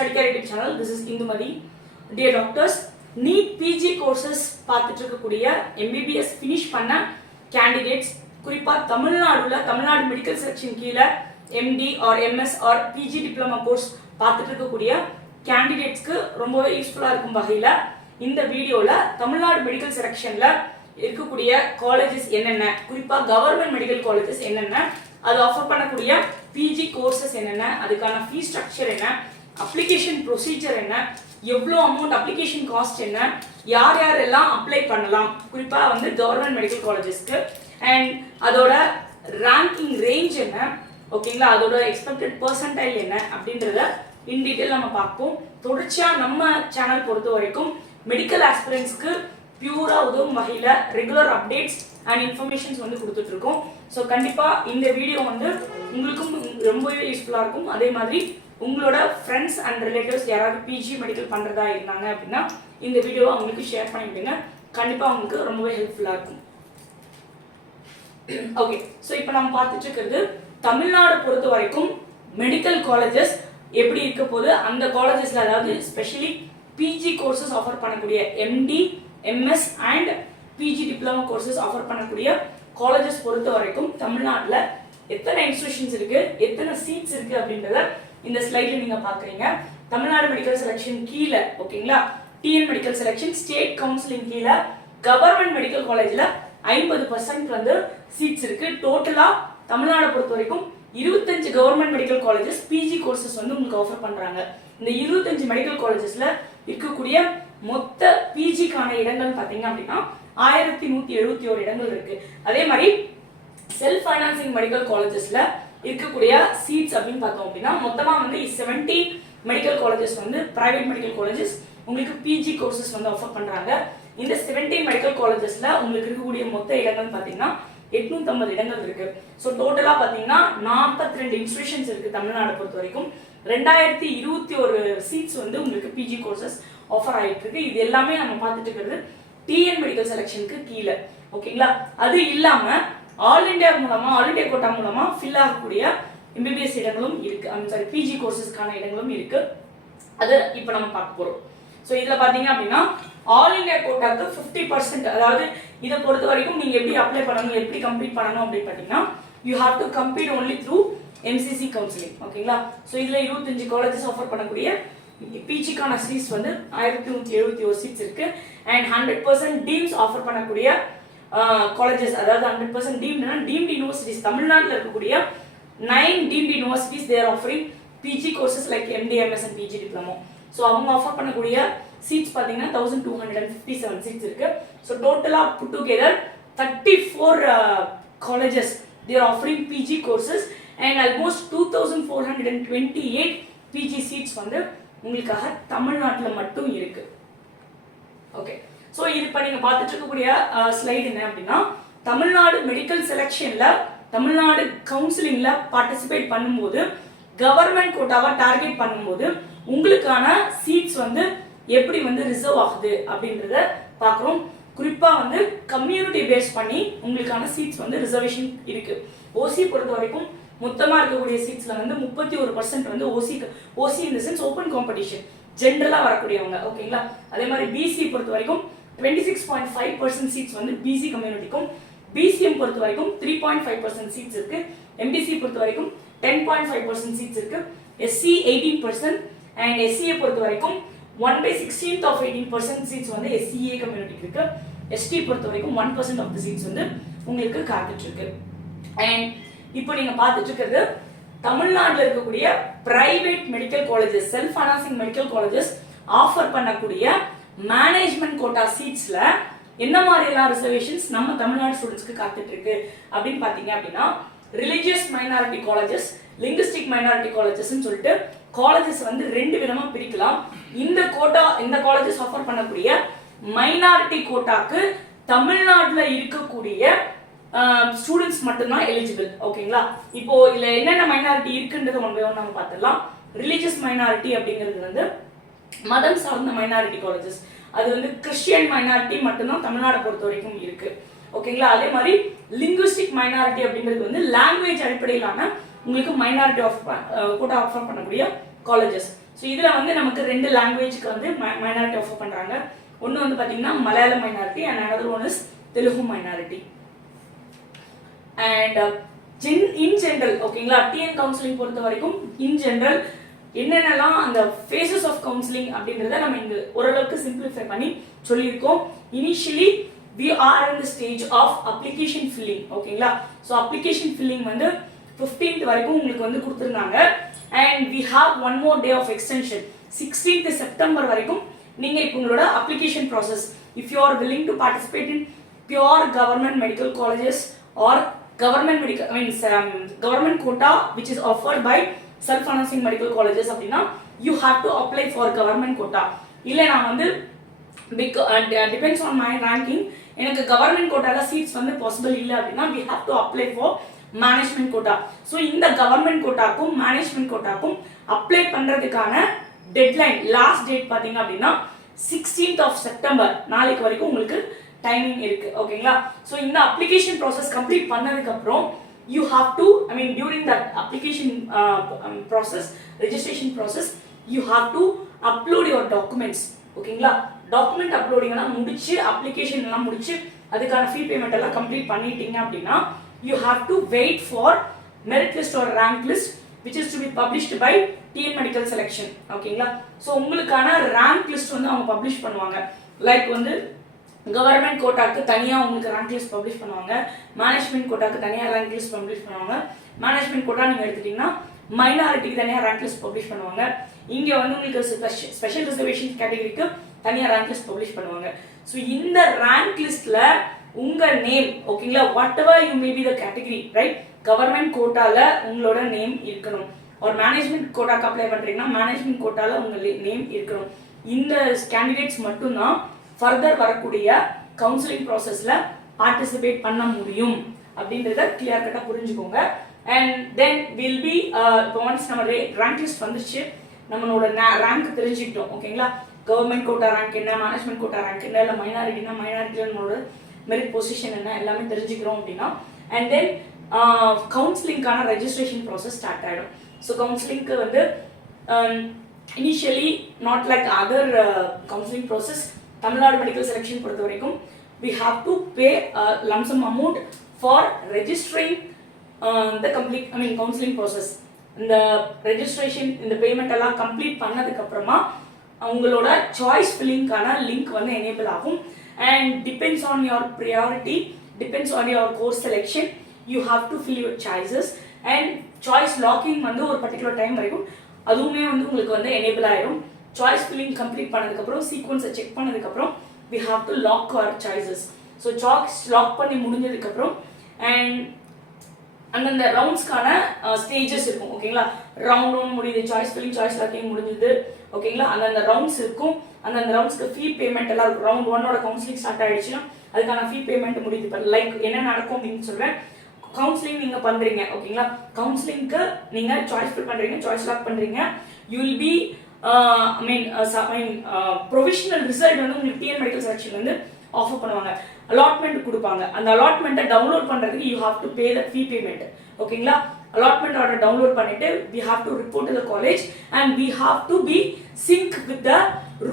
Study Care YouTube channel. This is Indumadi. Dear doctors, NEET PG courses பார்த்துட்டு இருக்கக்கூடிய MBBS finish பண்ண candidates குறிப்பா Tamil Nadu medical selection கீழ MD or MS or PG diploma course பார்த்துட்டு இருக்கக்கூடிய candidatesக்கு ரொம்பவே யூஸ்ஃபுல்லா இருக்கும் வகையில இந்த வீடியோல தமிழ்நாடு மெடிக்கல் செலக்ஷன்ல இருக்கக்கூடிய காலேजेस என்னென்ன குறிப்பா கவர்மெண்ட் மெடிக்கல் காலேजेस என்னென்ன அது ஆஃபர் பண்ணக்கூடிய PG கோர்सेस என்னென்ன அதுக்கான ஃபீ ஸ்ட்ரக்சர் என்ன அப்ளிகேஷன் ப்ரொசீஜர் என்ன எவ்வளவு அமௌண்ட் அப்ளிகேஷன் காஸ்ட் என்ன யார் எல்லாம் அப்ளை பண்ணலாம் குறிப்பா வந்து கவர்மெண்ட் மெடிக்கல் காலேजेसக்கு அண்ட் அதோட ரேங்கிங் ரேஞ்ச் என்ன ஓகேங்களா அதோட எக்ஸ்பெக்டட் பெர்சன்டைல் என்ன அப்படின்றத இன் டீடைல் நம்ம பார்ப்போம் தொடர்ச்சியா நம்ம சேனல் பொறுத்த வரைக்கும் மெடிக்கல் ஆஸ்பிரண்ட்ஸ்க்கு பியூரா உதவும் வகையில ரெகுலர் அப்டேட்ஸ் அண்ட் இன்ஃபர்மேஷன்ஸ் வந்து கொடுத்துட்டு இருக்கோம் ஸோ கண்டிப்பா இந்த வீடியோ வந்து உங்களுக்கும் ரொம்பவே யூஸ்ஃபுல்லா இருக்கும் அதே மாதிரி உங்களோட ஃப்ரெண்ட்ஸ் அண்ட் ரிலேட்டிவ்ஸ் யாராவது பிஜி மெடிக்கல் பண்றதா இருந்தாங்க அப்படின்னா இந்த வீடியோவை அவங்களுக்கு ஷேர் பண்ணிவிடுங்க கண்டிப்பா அவங்களுக்கு ரொம்பவே ஹெல்ப்ஃபுல்லா இருக்கும் ஓகே ஸோ இப்போ நம்ம பார்த்துட்டு இருக்கிறது தமிழ்நாடு பொறுத்த வரைக்கும் மெடிக்கல் காலேஜஸ் எப்படி இருக்க போது அந்த காலேஜஸ்ல அதாவது ஸ்பெஷலி பிஜி கோர்சஸ் ஆஃபர் பண்ணக்கூடிய MD MS and PG diploma courses offer பண்ணக்கூடிய காலேஜஸ் பொறுத்த வரைக்கும் தமிழ்நாட்டில் எத்தனை இன்ஸ்டிடியூஷன்ஸ் இருக்கு எத்தனை சீட்ஸ் இருக்கு அப்படின்றத இந்த ஸ்லைட்ல நீங்க பாக்குறீங்க தமிழ்நாடு மெடிக்கல் செலக்ஷன் கீழே ஓகேங்களா TN medical selection state counselling கீழே கவர்மெண்ட் மெடிக்கல் காலேஜ்ல 50% வந்து சீட்ஸ் இருக்கு டோட்டலா தமிழ்நாடு பொறுத்த வரைக்கும் 25 government medical colleges PG courses வந்து உங்களுக்கு ஆஃபர் பண்றாங்க இந்த 25 மெடிக்கல் காலேஜஸ்ல இருக்கக்கூடிய மொத்த பிஜிக்கான இடங்கள் பாத்தீங்க அப்படின்னா 1171 இடங்கள் இருக்கு அதே மாதிரி செல்ஃப் ஃபைனான்சிங் மெடிக்கல் காலேஜஸ்ல இருக்கக்கூடிய சீட்ஸ் அப்படின்னு பார்த்தோம் அப்படின்னா மொத்தமா வந்து 70 மெடிக்கல் காலேஜஸ் வந்து பிரைவேட் மெடிக்கல் காலேஜஸ் உங்களுக்கு பிஜி கோர்சஸ் வந்து ஆஃபர் பண்றாங்க இந்த 70 மெடிக்கல் காலேஜஸ்ல உங்களுக்கு இருக்கக்கூடிய மொத்த இடங்கள் பாத்தீங்கன்னா 850 இடங்கள் இருக்கு ஸோ டோட்டலா பாத்தீங்கன்னா 42 இன்ஸ்டிடியூஷன்ஸ் இருக்கு தமிழ்நாடு பொறுத்த வரைக்கும் 2021 சீட்ஸ் வந்து உங்களுக்கு பிஜி கோர்சஸ் ஆஃபர் ஆயிட்டு இருக்கு இது எல்லாமே நம்ம பார்த்துட்டு இருக்கிறது டிஎன் மெடிக்கல் செலக்ஷனுக்கு கீழே ஓகேங்களா அது இல்லாம ஆல் இந்தியா கோட்டா மூலமா ஃபில் ஆகக்கூடிய எம்பிபிஎஸ் இடங்களும் இருக்கு சாரி பிஜி கோர்சஸ்க்கான இடங்களும் இருக்கு அது இப்போ நம்ம பார்க்க போறோம் ஸோ இதுல பாத்தீங்க அப்படின்னா ஆல் இந்தியா கோட்டாக்கு 50% அதாவது இதை பொறுத்த வரைக்கும் நீங்க எப்படி அப்ளை பண்ணணும் எப்படி கம்ப்ளீட் பண்ணணும் அப்படின்னு பாத்தீங்கன்னா you have to complete only through MCC counselling ஓகேங்களா ஸோ இதுல 25 காலேஜஸ் ஆஃபர் பண்ணக்கூடிய பிஜிக்கான சீட்ஸ் வந்து 1171 சீட்ஸ் இருக்கு அண்ட் 100% டீம்ஸ் ஆஃபர் பண்ணக்கூடிய காலேஜஸ் அதாவது 100% டீம்டு யூனிவர்சிட்டிஸ் தமிழ்நாட்டில் இருக்கக்கூடிய 9 deemed universities there offering PG courses like MD MS and PG diploma so அவங்க ஆஃபர் பண்ணக்கூடிய சீட்ஸ் பார்த்தீங்கன்னா 1257 சீட்ஸ் இருக்கு ஸோ டோட்டலா put together 34 colleges there offering PG courses and almost 2428 PG seats வந்து உங்களுக்காக தமிழ்நாட்டில் மட்டும் இருக்கு ஓகே ஸோ இது இப்போ நீங்க பார்த்துட்டு இருக்கக்கூடிய ஸ்லைடு என்ன அப்படின்னா தமிழ்நாடு மெடிக்கல் செலக்ஷன்ல தமிழ்நாடு கவுன்சிலிங்ல பார்ட்டிசிபேட் பண்ணும்போது கவர்மெண்ட் கோட்டாவை டார்கெட் பண்ணும்போது உங்களுக்கான சீட்ஸ் வந்து எப்படி வந்து ரிசர்வ் ஆகுது அப்படின்றத பார்க்குறோம் குறிப்பா வந்து கம்யூனிட்டி பேஸ் பண்ணி உங்களுக்கான சீட்ஸ் வந்து ரிசர்வேஷன் இருக்கு ஓசி பொறுத்த வரைக்கும் மொத்தமா இருக்கக்கூடிய சீட்ஸ்ல வந்து 31% வந்து ஓசி இந்த சென்ஸ் ஓப்பன் காம்படிஷன் ஜென்ரலா வரக்கூடியவங்க ஓகேங்களா அதே மாதிரி பிசி பொறுத்த வரைக்கும் 26.5% சீட்ஸ் வந்து பிசி கம்யூனிட்டிக்கும் பிசிஎம் பொறுத்த வரைக்கும் 3.5% சீட்ஸ் இருக்கு எம்பிசி பொறுத்த வரைக்கும் 10.5% சீட்ஸ் இருக்கு எஸ்சி 18% அண்ட் எஸ்சிஏ பொறுத்த வரைக்கும் 1/16 of 18% சீட்ஸ் வந்து எஸ்சிஏ கம்யூனிட்டிக்கு இருக்கு எஸ்டி பொறுத்த வரைக்கும் 1% ஆஃப் தி சீட்ஸ் வந்து உங்களுக்கு காத்துட்டு இருக்கு அண்ட் இப்போ நீங்க பார்த்துட்டு இருக்கிறது தமிழ்நாட்டில் இருக்கக்கூடிய private medical colleges self financing medical colleges offer பண்ணக்கூடிய மேனேஜ்மெண்ட் கோட்டா சீட்ஸ்ல என்ன மாதிரி எல்லாம் ரிசர்வேஷன்ஸ் நம்ம தமிழ்நாடு ஸ்டூடெண்ட்ஸ்க்கு காத்துட்டு இருக்கு அப்படின்னு பாத்தீங்க அப்படின்னா religious minority colleges linguistic minority colleges சொல்லிட்டு காலேஜஸ் வந்து 2 விதமா பிரிக்கலாம் இந்த காலேஜஸ் ஆஃபர் பண்ணக்கூடிய மைனாரிட்டி கோட்டாக்கு தமிழ்நாட்டில் இருக்கக்கூடிய ஸ்டூடெண்ட்ஸ் மட்டும்தான் எலிஜிபிள் ஓகேங்களா இப்போ இதுல என்னென்ன மைனாரிட்டி இருக்குன்றது நம்ம பார்த்துடலாம் ரிலிஜியஸ் மைனாரிட்டி அப்படிங்கிறது வந்து மதம் சார்ந்த மைனாரிட்டி காலேஜஸ் அது வந்து கிறிஸ்டியன் மைனாரிட்டி மட்டும்தான் தமிழ்நாடு பொறுத்த வரைக்கும் இருக்கு ஓகேங்களா அதே மாதிரி லிங்குஸ்டிக் மைனாரிட்டி அப்படிங்கிறது வந்து லாங்குவேஜ் அடிப்படையிலான உங்களுக்கு மைனாரிட்டி கோட்டா ஆஃபர் பண்ணக்கூடிய காலேஜஸ் ஸோ இதில் வந்து நமக்கு 2 லாங்குவேஜுக்கு வந்து மைனாரிட்டி ஆஃபர் பண்ணுறாங்க. ஒன்று வந்து பார்த்தீங்கன்னா Malayalam minority and another one is Telugu minority. And in general ஓகேங்களா, டிஎன் கவுன்சிலிங் பொறுத்த வரைக்கும் இன் ஜென்ரல் என்னென்னலாம் அந்த ஃபேஸஸ் ஆஃப் கவுன்சிலிங் அப்படின்றத நம்ம இங்க ஓரளவுக்கு சிம்பிளிஃபை பண்ணி சொல்லியிருக்கோம். Initially we are in the stage of application filling ஓகேங்களா. ஸோ அப்ளிகேஷன் ஃபில்லிங் வந்து 15th வரைக்கும் உங்களுக்கு வந்து கொடுத்துருந்தாங்க. And we have one more day of extension 16th September வரைக்கும் நீங்க இப்போ உங்களோட application process if you are willing to participate in pure government medical colleges or government quota which is offered by self-financing medical colleges அப்படின்னா you have to apply for government quota. இல்லை நான் வந்து depends on my ranking எனக்கு government கோட்டால seeds வந்து possible இல்லை அப்படின்னா we have to apply for management quota. So இந்த government கோட்டாக்கும் management கோட்டாக்கும் apply பண்றதுக்கான டெட்லைன் லாஸ்ட் டேட் பார்த்தீங்க அப்படின்னா 16th of செப்டம்பர் நாளைக்கு வரைக்கும் உங்களுக்கு டைமிங் இருக்கு ஓகேங்களா. ஸோ இந்த அப்ளிகேஷன் ப்ராசஸ் கம்ப்ளீட் பண்ணதுக்கு அப்புறம் you have to during that application process registration process you have to upload your documents ஓகேங்களா. டாக்குமெண்ட் அப்லோடிங் எல்லாம் முடிச்சு அப்ளிகேஷன் எல்லாம் முடிச்சு அதுக்கான ஃபீ பேமெண்ட் எல்லாம் கம்ப்ளீட் பண்ணிட்டீங்க அப்படின்னா you have to wait for merit list or rank list which is to be published by TN Medical Selection ஓகேங்களா. ஸோ உங்களுக்கான ரேங்க் லிஸ்ட் வந்து அவங்க பப்ளிஷ் பண்ணுவாங்க. லைக் வந்து கவர்மெண்ட் கோட்டாக்கு தனியாக உங்களுக்கு ரேங்க் லிஸ்ட் பப்ளிஷ் பண்ணுவாங்க, மேனேஜ்மெண்ட் கோட்டாக்கு தனியாக ரேங்க் லிஸ்ட் பப்ளிஷ் பண்ணுவாங்க. மேனேஜ்மெண்ட் கோட்டா நீங்கள் எடுத்துட்டீங்கன்னா மைனாரிட்டிக்கு தனியாக ரேங்க் லிஸ்ட் பப்ளிஷ் பண்ணுவாங்க. இங்கே வந்து உங்களுக்கு ஸ்பெஷல் ரிசர்வேஷன் கேட்டகரிக்கு தனியாக ரேங்க் லிஸ்ட் பப்ளிஷ் பண்ணுவாங்க. ஸோ இந்த ரேங்க் லிஸ்ட்ல உங்க நேம் ஓகேங்களா, whatever you may be the category right, government கோட்டால உங்களோட நேம் இருக்கணும். ஒரு மேனேஜ்மெண்ட் கோட்டாக்கு அப்ளை பண்றீங்கன்னா மேனேஜ்மெண்ட் கோட்டால உங்க நேம் இருக்கணும். இந்த கேண்டிடேட்ஸ் மட்டும்தான் ஃபர்தர் வரக்கூடிய கவுன்சிலிங் ப்ராசஸ்ல பார்ட்டிசிபேட் பண்ண முடியும் அப்படின்றத கிளியர் கட்டா புரிஞ்சுக்கோங்க. அண்ட் தென் வில் பி இப்போ ஒன்ஸ் நம்ம ரேங்க் லிஸ்ட் வந்துச்சு, நம்மளோட ரேங்க் தெரிஞ்சுக்கிட்டோம் ஓகேங்களா. கவர்மெண்ட் கோட்டா ரேங்க் என்ன, மேனேஜ்மெண்ட் கோட்டா ரேங்க் என்ன, இல்லை மைனாரிட்டினா மைனாரிட்டியில் நம்மளோட மெரிட் பொசிஷன் என்ன எல்லாமே தெரிஞ்சுக்கிறோம் அப்படின்னா அண்ட் தென் கவுன்சிலிங்கான ரெஜிஸ்ட்ரேஷன் ப்ராசஸ் ஸ்டார்ட் ஆகிடும். ஸோ கவுன்சிலிங்க்கு வந்து initially not like other counselling process Tamil Nadu medical selection பொறுத்த வரைக்கும் we have to pay a lump sum amount for registering the complete counseling process. இந்த ரெஜிஸ்ட்ரேஷன் இந்த பேமெண்ட் எல்லாம் கம்ப்ளீட் பண்ணதுக்கு அப்புறமா உங்களோட சாய்ஸ் ஃபில்லிங்கான லிங்க் வந்து எனேபிள் ஆகும். And depends on your priority, depends on your course selection, you have to fill your choices. And choice locking வந்து ஒரு பர்டிகுலர் டைம் வரைக்கும் அதுவுமே வந்து உங்களுக்கு வந்து எனேபிள் ஆயிடும். சாய்ஸ் ஃபில்லிங் கம்ப்ளீட் பண்ணதுக்கப்புறம் சீக்வன்ஸை செக் பண்ணதுக்கப்புறம் we have to lock our choices. So choice lock பண்ணி முடிஞ்சதுக்கப்புறம் அண்ட் அந்தந்த ரவுண்ட்ஸ்க்கான ஸ்டேஜஸ் இருக்கும் ஓகேங்களா. ரவுண்ட் 1 முடியுது, சாய்ஸ் ஃபில்லிங் சாய்ஸ் லாக்கிங் முடிஞ்சது ஓகேங்களா. அந்தந்த ரவுண்ட்ஸ் இருக்கும், அந்தந்த ரவுண்ட்ஸ்க்கு ஃபீ பேமெண்ட் எல்லாம் இருக்கும். ரவுண்ட் 1ஓட கவுன்சிலிங் ஸ்டார்ட் ஆயிடுச்சுன்னா அதுக்கான ஃபீ பேமெண்ட் முடியுது. இப்போ லைக் என்ன நடக்கும் அப்படின்னு சொல்றேன். கவுன்சிலிங் நீங்க பண்றீங்க ஓகேங்களா, கவுன்சிலிங்க்கு நீங்க சாய்ஸ் ஃபில் பண்றீங்க, சாய்ஸ் லாக் பண்றீங்க, you will be provisional result வந்து உங்களுக்கு டிஎன் மெடிக்கல் செலெக்ஷன் வந்து ஆஃபர் பண்ணுவாங்க, அலாட்மெண்ட் கொடுப்பாங்க. அந்த அலாட்மெண்ட்டை டவுன்லோட் பண்றதுக்கு you have to pay the fee payment ஓகேங்களா. அலாட்மெண்ட் ஆர்டர் டவுன்லோட் பண்ணிட்டு we have to report to the college and we have to be sync with the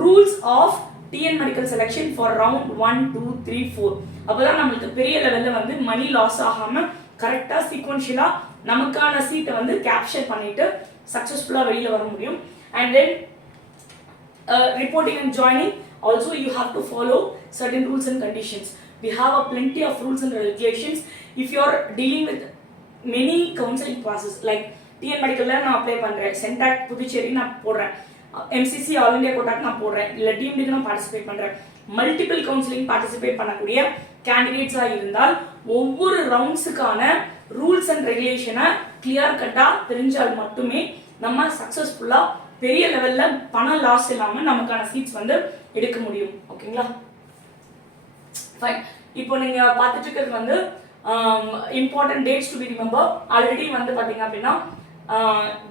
rules of TN medical selection for round 1, 2, 3, 4. அப்பதான் நம்மளுக்கு பெரிய லெவல்ல வந்து மணி loss ஆகாம கரெக்டா சீக்வென்ஷியலா நமக்கான சீட்டை வந்து கேப்சர் பண்ணிட்டு சக்சஸ்ஃபுல்லா வெளியில வர முடியும். And then reporting and joining also you have to follow certain rules and conditions. We have a plenty of rules and regulations. If you are dealing with many counseling process like TN medical la na apply பண்றேன், CENTAC Puducherry நான் போடுறேன், MCC all India கோட்டாக்கு நான் போடுறேன், இல்ல டீம்டுக்கு நான் participate பண்றேன், multiple counselling participate பண்ணக்கூடிய கேண்டிடேட்ஸா இருந்தால் ஒவ்வொரு ரவுண்ட்ஸுக்கான ரூல்ஸ் அண்ட் ரெகுலேஷனை கிளியர் கட்டா தெரிஞ்சால் மட்டுமே நம்ம சக்சஸ்ஃபுல்லா பெரிய லெவல்ல பணம் லாஸ் இல்லாம நமக்கான சீட்ஸ் வந்து எடுக்க முடியும் ஓகேங்களா. ஃபைன், இப்போ நீங்க பார்த்துட்டு இருக்கிறது வந்து important dates to be remember. Already வந்து பாத்தீங்க அப்படின்னா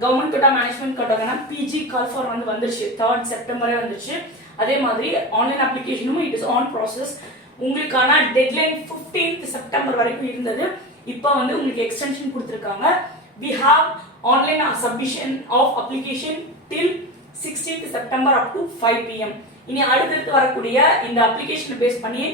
கவர்மெண்ட் கோட்டா மேனேஜ்மெண்ட் கோட்டாங்கன்னா பிஜி கால் ஃபார் வந்து வந்துருச்சு, 3rd செப்டம்பரே வந்துருச்சு. அதே மாதிரி ஆன்லைன் அப்ளிகேஷனும் இட் இஸ் ஆன் ப்ராசஸ். உங்களுக்கான டெட்லைன் 15th செப்டம்பர் வரைக்கும் இருந்தது, இப்போ வந்து உங்களுக்கு எக்ஸ்டென்ஷன் கொடுத்துருக்காங்க. we have online submission of application till 16th September up to 5 PM. இனி அடுத்தடுத்து வரக்கூடிய இந்த அப்ளிகேஷன் பேஸ் பண்ணி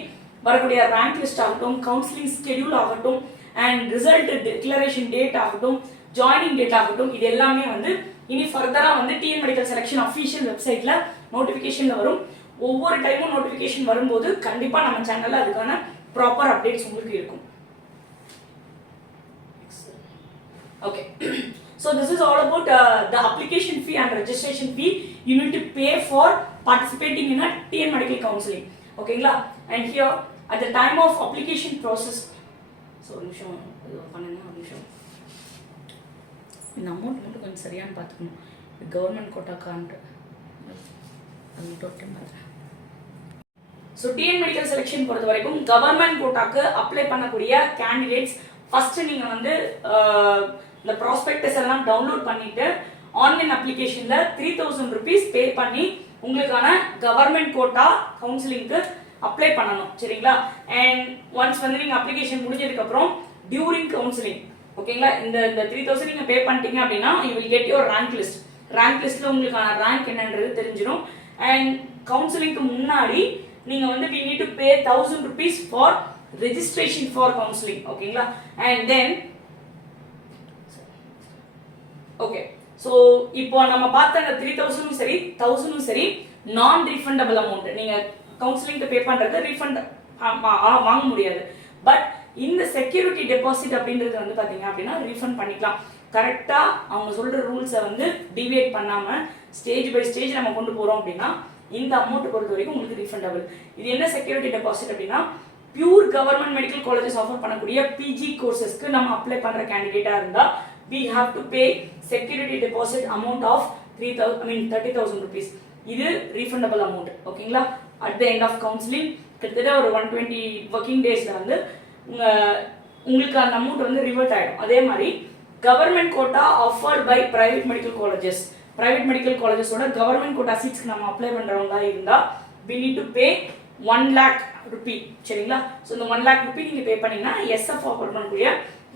வரக்கூடிய ரேங்க் லிஸ்ட் ஆகட்டும், கவுன்சிலிங் ஸ்கெடியூல் ஆகட்டும், அண்ட் ரிசல்ட் டிக்ளரேஷன் டேட் ஆகட்டும், ஜாயினிங் டேட் ஆகட்டும், இது எல்லாமே வந்து இனி ஃபர்தரா வந்து டிஎன் மெடிக்கல் செலக்ஷன் அஃபீஷியல் வெப்சைட்ல நோட்டிபிகேஷன்ல வரும். ஒவ்வொரு டைமும் நோட்டிபிகேஷன் வரும்போது கண்டிப்பா நம்ம சேனல்ல அதுக்கான ப்ராப்பர் அப்டேட்ஸ் உங்களுக்கு இருக்கும். Okay. So this is all about the application fee and registration fee you need to pay for participating in a TN medical counseling. Okay, and here at the time of application process, so நிமிஷம் இந்த amount மட்டும் கொஞ்சம் சரியான பார்த்துக்கணும். Government கோட்டாக்கான்ட்டு அது மட்டும் பார்த்துக்கிறேன். So TN medical selection பொறுத்த வரைக்கும் கவர்மெண்ட் கோட்டாக்கு அப்ளை பண்ணக்கூடிய கேண்டிடேட்ஸ் ஃபர்ஸ்ட் நீங்க வந்து இந்த ப்ராஸ்பெக்டஸ் எல்லாம் டவுன்லோட் பண்ணிட்டு ஆன்லைன் அப்ளிகேஷன்ல 3000 rupees பே பண்ணி உங்களுக்கான கவர்மெண்ட் கோட்டா கவுன்சிலிங்க்கு அப்ளை பண்ணணும். சரிங்களா? அண்ட் ஒன்ஸ் வந்து நீங்க அப்ளிகேஷன் முடிஞ்சதுக்கு அப்புறம் டியூரிங் கவுன்சிலிங், ஓகேங்களா, இந்த 3000 நீங்க பே பண்ணிட்டீங்க அப்படின்னா you will get your rank list. Rank லிஸ்ட்ல உங்களுக்கான ரேங்க் என்னன்றது தெரிஞ்சிடும். அண்ட் கவுன்சிலிங்க்கு முன்னாடி நீங்க வந்து we need to pay 1000 rupees for registration for counseling. ஓகேங்களா? and then ஓகே, ஸோ இப்போ நம்ம பார்த்த அந்த 3000 சரி 1000 சரி நான் ரீஃபண்டபிள் அமௌண்ட். நீங்க கவுன்சிலிங்க்கு பே பண்றது ரீஃபண்ட் வாங்க முடியாது. பட் இந்த செக்யூரிட்டி டெபாசிட் அப்படின்றது வந்து பாத்தீங்க அப்படின்னா ரீஃபண்ட் பண்ணிக்கலாம். கரெக்டா அவங்க சொல்ற ரூல்ஸை வந்து டிவியேட் பண்ணாம ஸ்டேஜ் பை ஸ்டேஜ் நம்ம கொண்டு போறோம் அப்படின்னா இந்த அமௌண்ட் பொறுத்த வரைக்கும் உங்களுக்கு ரீஃபண்டபிள். இது என்ன செக்யூரிட்டி டெபாசிட் அப்படின்னா pure government medical colleges offer பண்ணக்கூடிய பிஜி கோர்சஸ்க்கு நம்ம அப்ளை பண்ற கேண்டிடேட்டா இருந்தா we have to pay security deposit amount of 30,000 rupees. இது refundable amount. ஓகேங்களா? at the end of counseling கிட்டத்தட்ட ஒரு 120 working daysல வந்து உங்களுக்கு அந்த அமௌண்ட் வந்து ரிவர்ட் ஆயிடும். அதே மாதிரி government quota offered by private medical colleges, private medical காலேஜஸோட கவர்மெண்ட் கோட்டா சீட்ஸ்க்கு நம்ம அப்ளை பண்றவங்களா இருந்தா we need to pay 1 lakh rupee. சரிங்களா? ஸோ இந்த 1 lakh rupee நீங்க பே பண்ணீங்கன்னா எஸ்எஃப் ஆஃபர் பண்ணக்கூடிய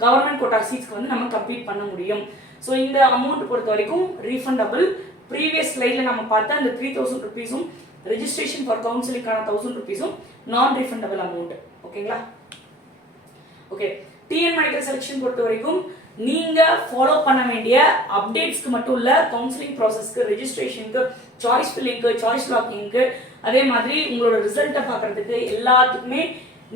கவர்மெண்ட் கோட்டா சீட்ஸ்க்கு வந்து நம்ம கம்ப்ளீட் பண்ண முடியும். ஸோ இந்த அமௌண்ட் பொறுத்த வரைக்கும் ரீஃபண்டபிள். ப்ரீவியஸ் ஸ்லைட்ல நம்ம பார்த்த அந்த 3000 rupeesம் ரெஜிஸ்ட்ரேஷன் ஃபார் கவுன்சிலிங்கான 1000 rupeesம் நான் ரீஃபண்டபிள் அமௌண்ட். ஓகேங்களா? ஓகே, டிஎன் மெடிக்கல் செலெக்ஷன் பொறுத்த வரைக்கும் நீங்க ஃபாலோ பண்ண வேண்டிய அப்டேட்ஸ்க்கு மட்டும் இல்ல, கவுன்சிலிங் ப்ராசஸ்க்கு, ரெஜிஸ்ட்ரேஷனுக்கு, சாய்ஸ் ஃபில்லிங்க்கு, சாய்ஸ் லாக்கிங்க்கு, அதே மாதிரி உங்களோட ரிசல்ட்டை பார்க்கறதுக்கு எல்லாத்துக்குமே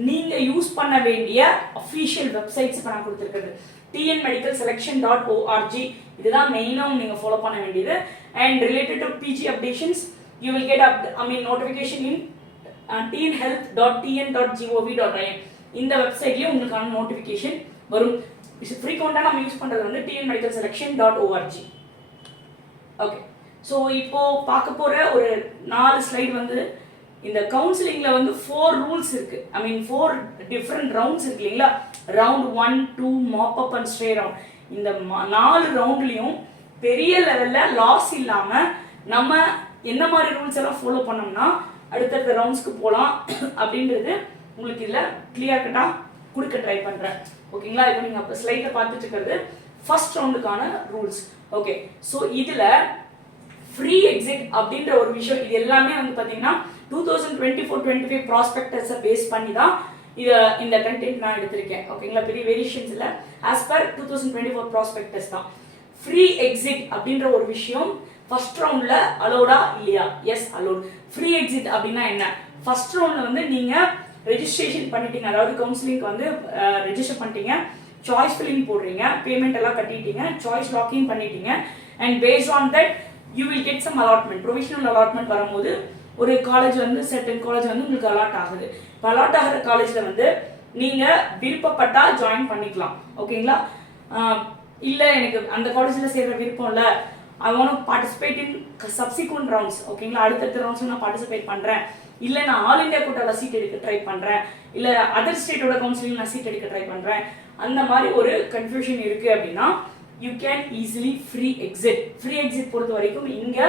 நீங்க யூஸ் பண்ண வேண்டிய அஃபீஷியல் வெப்சைட்ஸ் நான் கொடுத்துருக்கிறது tnmedicalselection.org. இதுதான் மெயினா நீங்க ஃபாலோ பண்ண வேண்டியது. And related to PG updations you will get notification in tnhealth.tn.gov.in. இந்த வெப்சைட்லயே உங்களுக்கான நோட்டிஃபிகேஷன் வரும். ஃப்ரீக்வெண்டா நம்ம யூஸ் பண்றது வந்து tnmedicalselection.org. ஓகே, ஸோ இப்போ பார்க்க போற ஒரு 4 ஸ்லைடு வந்து இந்த கவுன்சிலிங்ல வந்து 4 ரூல்ஸ் இருக்கு. 4 டிஃபரெண்ட் ரவுண்ட்ஸ் இருக்கு இல்லைங்களா? Round 1, 2, mop up and stray round. இந்த 4 ரவுண்ட்லயும் பெரிய லெவல்ல லாஸ் இல்லாம நம்ம என்ன மாதிரி ரூல்ஸ் எல்லாம் ஃபாலோ பண்ணோம்னா அடுத்தடுத்த ரவுண்ட்ஸ்க்கு போகலாம் அப்படின்றது உங்களுக்கு இதுல கிளியர் கட்டா கொடுக்க ட்ரை பண்றேன். ஓகேங்களா? இப்போ நீங்க அப்ப ஸ்லைட்ல பார்த்துட்டு இருக்கிறது ஃபர்ஸ்ட் ரவுண்டுக்கான ரூல்ஸ். ஓகே, ஸோ இதுல ஃப்ரீ எக்ஸிட் அப்படின்ற ஒரு விஷயம், இது எல்லாமே வந்து பாத்தீங்கன்னா 2024-25 ப்ராஸ்பெக்டஸை பேஸ் பண்ணி தான் இந்த கண்டென்ட் நான் எடுத்திருக்கேன். ஓகேங்களா? பெரிய வேரியேஷன்ஸ் இல்லை. ஆஸ் பர் 2024 ப்ராஸ்பெக்டஸ் தான். ஃப்ரீ எக்ஸிட் அப்படின்ற ஒரு விஷயம் ஃபர்ஸ்ட் ரவுண்ட்ல அலோடா இல்லையா? S, allot. ஃப்ரீ எக்ஸிட் அப்படின்னா என்ன? ஃபர்ஸ்ட் ரவுண்ட்ல வந்து நீங்க ரெஜிஸ்ட்ரேஷன் பண்ணிட்டீங்க, அதாவது கவுன்சிலிங்க்கு வந்து ரெஜிஸ்டர் பண்ணிட்டீங்க, சாய்ஸ் ஃபில்லிங் போடுறீங்க, பேமெண்ட் எல்லாம் கட்டிட்டீங்க, சாய்ஸ் லாக்கிங் பண்ணிட்டீங்க, and based on that you will get some allotment. Provisional allotment வரும்போது ஒரு காலேஜ் வந்து செர்டன் காலேஜ் வந்து உங்களுக்கு அலாட் ஆகுது. இப்போ அலாட் ஆகிற காலேஜ்ல வந்து நீங்க விருப்பப்பட்டா ஜாயின் பண்ணிக்கலாம். ஓகேங்களா? இல்ல எனக்கு அந்த காலேஜ்ல சேர்ற விருப்பம் இல்ல, ஐ want to participate in subsequent rounds. ஓகேங்களா? அடுத்தடுத்த ரவுண்ட்ஸ் நான் பார்ட்டிசிபேட் பண்றேன், இல்ல நான் ஆல் இந்தியா கோட்டால சீட் எடுக்க ட்ரை பண்றேன், இல்ல அதர் ஸ்டேட்டோட கவுன்சிலிங் நான் சீட் எடுக்க ட்ரை பண்றேன், அந்த மாதிரி ஒரு கன்ஃபியூஷன் இருக்கு அப்படின்னா you can easily free exit. Free exit பொறுத்த வரைக்கும் இங்க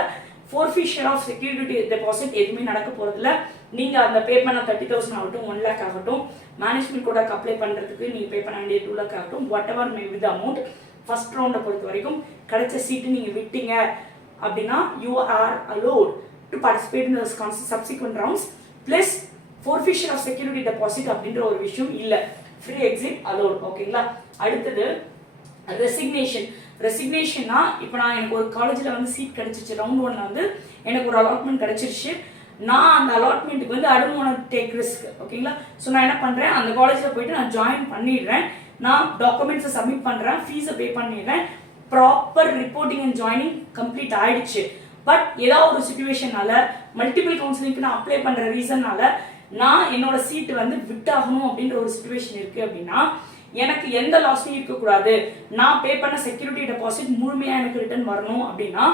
forfeiture ஆஃப் செக்யூரிட்டி டெபாசிட் எதுவுமே நடக்க போறதில்ல. நீங்க அந்த பே பண்ண 30,000 ஆகட்டும், 1 lakh ஆகட்டும், மேனேஜ்மெண்ட் கோட்டாக்கு அப்ளை பண்றதுக்கு நீங்க பே பண்ண வேண்டிய 2 lakh ஆகட்டும், whatever may be the amount, first ரவுண்டை பொறுத்த வரைக்கும் கிடைச்ச சீட்டு நீங்க விட்டீங்க அப்படின்னா you are allowed to participate in subsequent rounds plus forfeiture of security deposit அப்படின்ற ஒரு விஷயம் இல்லை. Free exit allowed. ஓகேங்களா. அடுத்தது ரெசிக்னேஷன்னா இப்போ நான் எனக்கு ஒரு காலேஜில் வந்து சீட் கிடைச்சிருச்சு, ரவுண்ட் 1ல வந்து எனக்கு ஒரு அலாட்மெண்ட் கிடைச்சிருச்சு. நான் அந்த அலாட்மெண்ட்டுக்கு வந்து I don't want to take risk. ஓகேங்களா. ஸோ நான் என்ன பண்ணுறேன், அந்த காலேஜில் போயிட்டு நான் ஜாயின் பண்ணிடுறேன், நான் டாக்குமெண்ட்ஸை சப்மிட் பண்ணுறேன், ஃபீஸை பே பண்ணிடுறேன், proper reporting and joining complete ஆயிடுச்சு. பட் ஏதாவது ஒரு சுச்சுவேஷனால மல்டிபிள் கவுன்சிலிங்க்கு நான் அப்ளை பண்ணுற ரீசன்னால நான் என்னோட சீட்டு வந்து விட்டாகணும் அப்படின்ற ஒரு சுச்சுவேஷன் இருக்கு அப்படின்னா எனக்கு எந்த லாஸும் இருக்கக்கூடாது, நான் பே பண்ண செக்யூரிட்டி டெபாசிட் முழுமையாக எனக்கு ரிட்டர்ன் வரணும் அப்படின்னா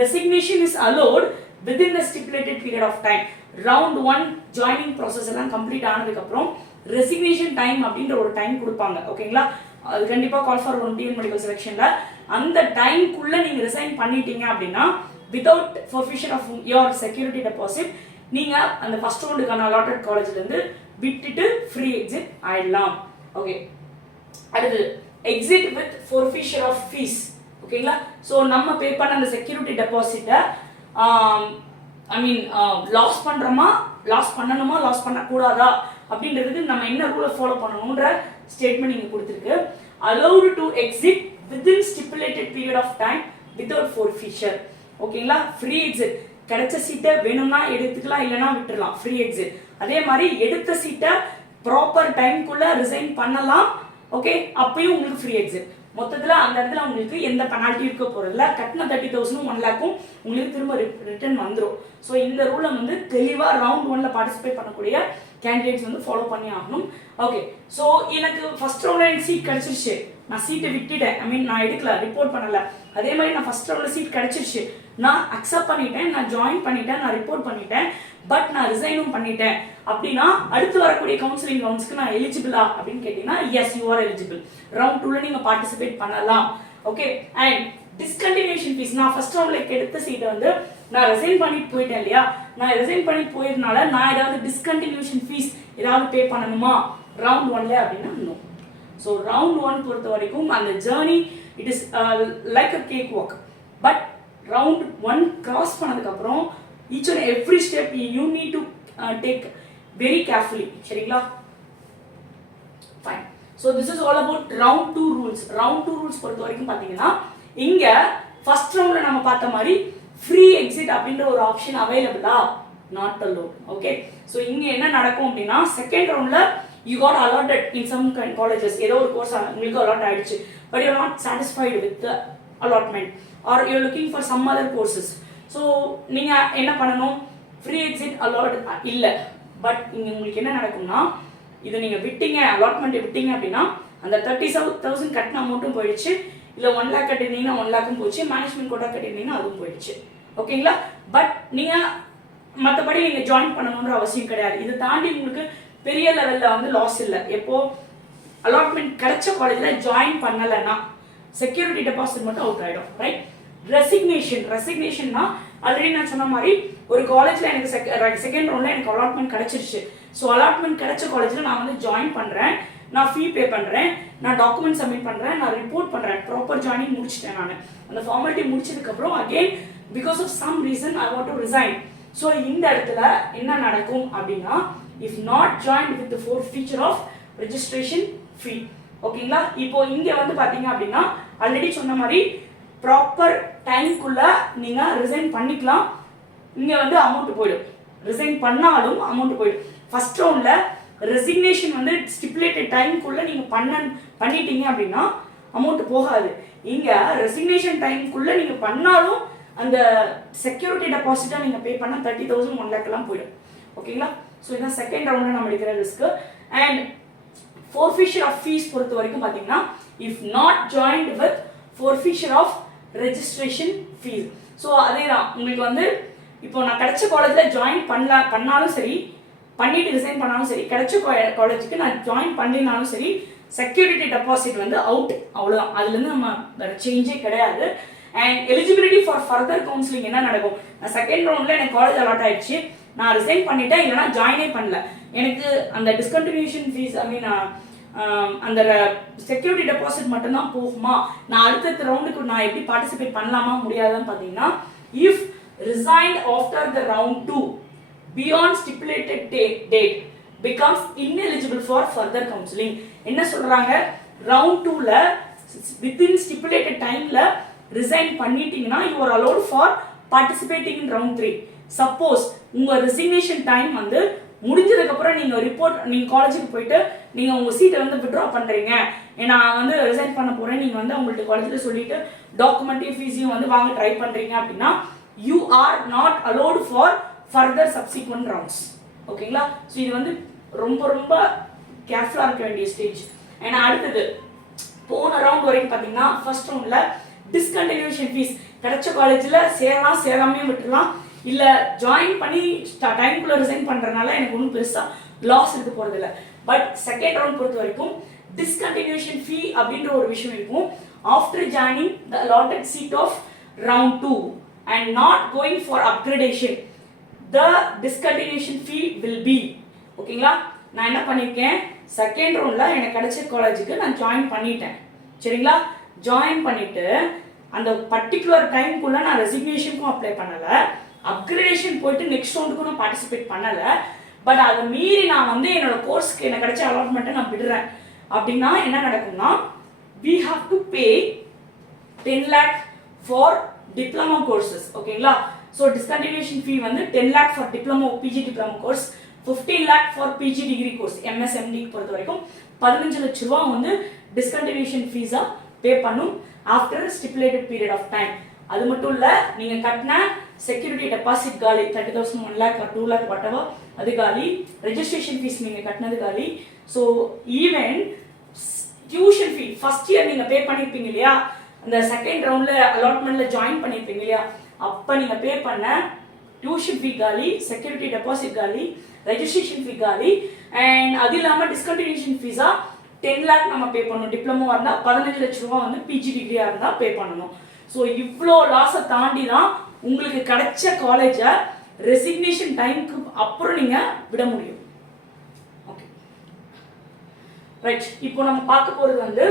resignation is allowed within the stipulated period of time. Round 1 joining process எல்லாம் கம்ப்ளீட் ஆனதுக்கப்புறம் ரெசிக்னேஷன் டைம் அப்படின்ற ஒரு டைம் கொடுப்பாங்க. ஓகேங்களா. அது கண்டிப்பாக call for one TN medical செலெக்ஷன்ல அந்த டைம்குள்ள நீங்க ரிசைன் பண்ணிட்டீங்க அப்படின்னா without forfeiture of your security deposit நீங்க அந்த ஃபர்ஸ்ட் ரவுண்டுக்கான அலாட்டட் காலேஜ்ல இருந்து விட்டுட்டு ஃப்ரீ எக்ஸிட் ஆயிடலாம். ஓகே. அடுத்து exit with forfeiture of fees. ஓகேங்களா. ஸோ நம்ம பே பண்ண அந்த செக்யூரிட்டி டெபாசிட்டை லாஸ் பண்றோமா, லாஸ் பண்ணணுமா, லாஸ் பண்ணக்கூடாதா அப்படின்றதுக்கு நம்ம என்ன ரூலை ஃபாலோ பண்ணணும்ன்ற ஸ்டேட்மெண்ட் இங்க கொடுத்துருக்கு. allowed to exit within stipulated period of time without forfeiture. ஓகேங்களா. ஃப்ரீ எக்ஸிட் கிடைச்ச சீட்டை வேணும்னா எடுத்துக்கலாம், இல்லைன்னா விட்டுடலாம். Free exit. அதே மாதிரி எடுத்த சீட்டை ப்ராப்பர் டைம்குள்ள ரிசைன் பண்ணலாம். ஓகே. அப்பயும் உங்களுக்கு ஃப்ரீ எக்ஸிட். மொத்தத்தில் அந்த இடத்துல உங்களுக்கு எந்த பெனால்ட்டி இருக்க போறதில்ல. கட்டின 30,000 1 lakhம் உங்களுக்கு திரும்ப ரிட்டர்ன் வந்துடும். ஸோ இந்த ரூலை வந்து தெளிவாக ரவுண்ட் 1ல பார்ட்டிசிபேட் பண்ணக்கூடிய கேண்டிடேட்ஸ் வந்து ஃபாலோ பண்ணி ஆகணும். ஓகே. ஸோ எனக்கு ஃபர்ஸ்ட் ரவுண்ட்ல எனக்கு சீட் கிடைச்சிருச்சு, நான் சீட்டை விட்டுட்டேன், நான் எடுக்கல, ரிப்போர்ட் பண்ணல. அதே மாதிரி நான் ஃபர்ஸ்ட் ரவுண்ட்ல சீட் கிடைச்சிருச்சு, நான் அக்செப்ட் பண்ணிட்டேன், நான் ஜாயின் பண்ணிட்டேன், நான் ரிப்போர்ட் பண்ணிட்டேன், பட் நான் ரிசைனும் பண்ணிட்டேன் அப்படின்னா அடுத்து வரக்கூடிய கவுன்சிலிங் ரவுண்ட்ஸ்க்கு நான் எலிஜிபிளா அப்படின்னு கேட்டீங்கன்னா yes, you are eligible. Round 2ல நீங்க பார்ட்டிசிபேட் பண்ணலாம். ஓகே. அண்ட் டிஸ்கண்டினியூஷன் ஃபீஸ், நான் ஃபர்ஸ்ட் ரவுண்ட்ல எடுத்த சீட்டை வந்து நான் ரிசைன் பண்ணிட்டு போயிட்டேன் இல்லையா, நான் ரிசைன் பண்ணிட்டு போயிருந்தனால நான் ஏதாவது டிஸ்கண்டினியூஷன் ஃபீஸ் ஏதாவது பே பண்ணணுமா ரவுண்ட் 1ல அப்படின்னா நோ. ஸோ ரவுண்ட் 1 பொறுத்த வரைக்கும் அந்த journey it is like a cake walk. But round 1 cross பண்ணதுக்கு அப்புறம் each and every step you need to take very carefully. சரிங்களா. fine. so this is all about round 2 rules. round 2 rules பொறுத்த வரைக்கும் பாத்தீங்கன்னா இங்க ஃபர்ஸ்ட் ரவுண்ட்ல நம்ம பார்த்த மாதிரி ஃப்ரீ எக்ஸிட் அப்படின்ற ஒரு ஆப்ஷன் அவைலபிளா, நாட் அலோட். ஓகே. ஸோ இங்க என்ன நடக்கும் அப்படின்னா செகண்ட் ரவுண்ட்ல you got allotted in some colleges, ஏதோ ஒரு கோர்ஸ் உங்களுக்கு அலாட் ஆயிடுச்சு, but you are not satisfied with the allotment or you are looking for some other courses. So நீங்கள் என்ன பண்ணணும், ஃப்ரீ எக்ஸிட் அலாட் இல்லை, பட் இங்கே உங்களுக்கு என்ன நடக்கும்னா இதை நீங்கள் விட்டீங்க, அலாட்மெண்ட்டை விட்டீங்க அப்படின்னா அந்த 30,000 கட்டின அமௌண்ட்டும் போயிடுச்சு, இல்லை 1 lakh கட்டிருந்தீங்கன்னா 1 lakhம் போச்சு, மேனேஜ்மெண்ட் கோட்டா கட்டிருந்தீங்கன்னா அதுவும் போயிடுச்சு. ஓகேங்களா. பட் நீங்கள் மற்றபடி நீங்கள் ஜாயின் பண்ணணுன்ற அவசியம் கிடையாது. இதை தாண்டி உங்களுக்கு பெரிய லெவலில் வந்து லாஸ் இல்லை. எப்போ அலாட்மெண்ட் கிடைச்ச காலேஜில் ஜாயின் பண்ணலைன்னா செக்யூரிட்டி டெபாசிட் மட்டும் அவுட் ஆகிடும். ரைட். ரெசிக்னேஷன்னா ஆல்ரெடி நான் சொன்ன மாதிரி ஒரு காலேஜ்ல எனக்கு செகண்ட் ரவுண்ட்ல எனக்கு அலாட்மெண்ட் கிடைச்சிருச்சு. ஸோ அலாட்மெண்ட் கிடைச்ச காலேஜ்ல நான் வந்து ஜாயின் பண்றேன், நான் ஃபீ பே பண்றேன், நான் டாக்குமெண்ட் சப்மிட் பண்றேன், நான் ரிப்போர்ட் பண்றேன், ப்ராப்பர் ஜாயினிங் முடிச்சிட்டேன். நான் அந்த ஃபார்மாலிட்டி முடிச்சதுக்கு அப்புறம் again because of some reason I want to resign. So இந்த இடத்துல என்ன நடக்கும் அப்படின்னா if not join with forfeiture of registration fee. ஓகேங்களா. இப்போ இங்க வந்து பாத்தீங்க அப்படின்னா ஆல்ரெடி சொன்ன மாதிரி ப்ராப்பர் டைம்குள்ள நீங்க ரிசைன் பண்ணிக்கலாம். இங்க வந்து அமௌண்ட் போயிடும், ரிசைன் பண்ணாலும் அமௌண்ட் போயிடும். ஃபர்ஸ்ட் ரவுண்ட்ல ரெசிக்னேஷன் வந்து ஸ்டிப்புலேட்டட் டைம்குள்ள நீங்க பண்ணிட்டீங்க அப்படின்னா அமௌண்ட் போகாது. இங்க ரெசிக்னேஷன் டைம்குள்ள நீங்க பண்ணாலும் அந்த செக்யூரிட்டி டெபாசிட்டா நீங்க பே பண்ண 30,000 1 lakh எல்லாம் போயிடும். ஓகேங்களா. ஸோ இதான் செகண்ட் ரவுண்ட்ல நம்ம எடுக்கிற risk. And forfeiture of fees பொறுத்த வரைக்கும் பாத்தீங்கன்னா if not joined with forfeiture of registration fees. So அதே தான் உங்களுக்கு வந்து இப்போ நான் கிடைச்ச காலேஜில் ஜாயின் பண்ணாலும் சரி, பண்ணிட்டு ரிசைன் பண்ணாலும் சரி, கிடைச்ச காலேஜுக்கு நான் ஜாயின் பண்ணினாலும் சரி, செக்யூரிட்டி டெபாசிட் வந்து அவுட், அவ்வளோதான். அதுலேருந்து நம்ம வேறு சேஞ்சே கிடையாது. And eligibility for further counselling என்ன நடக்கும், நான் செகண்ட் ரவுண்டில் எனக்கு காலேஜ் அலாட் ஆயிடுச்சு, நான் ரிசைன் பண்ணிட்டேன், இல்லைனா ஜாயினே பண்ணல, எனக்கு அந்த டிஸ்கண்டினியூஷன் ஃபீஸ் அந்த செக்யூரிட்டி டெபாசிட் மட்டும்தான் போகுமா, நான் அடுத்த ரவுண்டுக்கு நான் எப்படி பார்ட்டிசிபேட் பண்ணலாமா முடியாதான்னு பார்த்தீங்கன்னா if resigned after the round 2 beyond stipulated date becomes ineligible for further counseling. என்ன சொல்றாங்க, round 2ல within stipulated timeல resign பண்ணிட்டீங்கன்னா you are allowed for participating in round 3. suppose உங்க resignation time வந்து முடிஞ்சதுக்கு அப்புறம் நீங்க காலேஜுக்கு போயிட்டு நீங்க உங்க சீட்டை வந்து வித்ட்ரா பண்றீங்க, நான் வந்து ரிசைன் பண்ண போறேன், நீங்க வந்து உங்கள்ட்ட காலேஜ்ல சொல்லிட்டு டாக்குமெண்ட்டையும் ஃபீஸையும் வந்து வாங்க ட்ரை பண்றீங்க அப்படின்னா you are not allowed for further subsequent rounds. ஓகேங்களா? ஸோ இது வந்து ரொம்ப ரொம்ப கேர்ஃபுல்லா இருக்க வேண்டிய ஸ்டேஜ். ஏன்னா அடுத்தது போன ரவுண்ட் வரைக்கும் பார்த்தீங்கன்னா ஃபர்ஸ்ட் ரவுண்ட்ல டிஸ்கண்டினியூஷன் ஃபீஸ் கிடைச்ச காலேஜில் சேரலாம் சேராமே விட்டுலாம், இல்லை ஜாயின் பண்ணி டைம்குள்ளே ரிசைன் பண்ணுறதுனால எனக்கு ஒன்றும் பெருசாக லாஸ் இருக்க போகிறது இல்லை. பட் செகண்ட் ரவுண்ட் பொறுத்த வரைக்கும் டிஸ்கண்டினியூஷன் ஃபீ அப்படின்ற ஒரு விஷயம் இருக்கும். After joining the allotted seat of round 2 and not going for upgradation, the discontinuation fee will be. ஓகேங்களா? நான் என்ன பண்ணிருக்கேன், செகண்ட் ரவுண்ட்ல எனக்கு கிடைச்ச காலேஜுக்கு நான் ஜாயின் பண்ணிட்டேன். சரிங்களா? ஜாயின் பண்ணிட்டு அந்த பர்டிகுலர் டைம்குள்ள நான் ரெசிக்னேஷனுக்கும் அப்ளை பண்ணல, அப்கிரேடேஷன் போயிட்டு நெக்ஸ்ட் ரவுண்டுக்கும் நான் பார்ட்டிசிபேட் பண்ணல. பட் அதை மீறி நான் வந்து என்னோட கோர்ஸ்க்கு எனக்கு கிடைச்ச அலாட்மெண்ட்டை நான் விடுறேன் அப்படின்னா என்ன நடக்கும்னா, we have to pay 10 lakh for diploma courses. ஓகேங்களா? ஸோ டிஸ்கண்டினியூஷன் ஃபீ வந்து 10 lakh for diploma PG diploma course, 15 lakh for PG degree course. MSMD பொறுத்த வரைக்கும் 15 லட்ச ரூபா வந்து டிஸ்கண்டினியூஷன் ஃபீஸா பே பண்ணும் after stipulated period of time. அது மட்டும் இல்ல, நீங்க கட்டின செக்யூரிட்டி டெபாசிட் காலி 30,000, 1 lakh or 2 lakh whatever, அது காலி. ரெஜிஸ்ட்ரேஷன் ஃபீஸ் நீங்க கட்டினது காலி. So even tuition fee first year நீங்க பே பண்ணிருப்பீங்க இல்லையா, அந்த செகண்ட் ரவுண்ட்ல அலாட்மெண்ட்ல ஜாயின் பண்ணிருப்பீங்க இல்லையா, அப்ப நீங்க பே பண்ண டியூஷன் ஃபீ காலி, செக்யூரிட்டி டெபாசிட் காலி, ரெஜிஸ்ட்ரேஷன் ஃபீ காலி, அண்ட் அது இல்லாம டிஸ்கண்டினியூஷன் ஃபீஸா 10 lakh நம்ம பே பண்ணணும். டிப்ளமோ இருந்தா 15 லட்ச ரூபா வந்து பிஜி டிகிரியா இருந்தா பே பண்ணணும். ஸோ இவ்வளோ லாஸை தாண்டி தான் உங்களுக்கு கிடைச்ச காலேஜை ரெசிக்னேஷன் டைமுக்கு அப்புறம் நீங்க விட முடியும். ஓகே ரைட், இப்போ நம்ம பார்க்க போறது வந்து